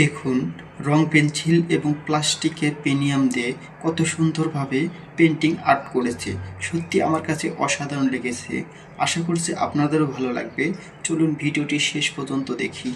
দেখুন, রং পেন্সিল এবং প্লাস্টিকের পেনিয়াম দিয়ে কত সুন্দরভাবে পেন্টিং আর্ট করেছে। সত্যি আমার কাছে অসাধারণ লেগেছে। আশা করছি আপনাদেরও ভালো লাগবে। চলুন ভিডিওটি শেষ পর্যন্ত দেখি।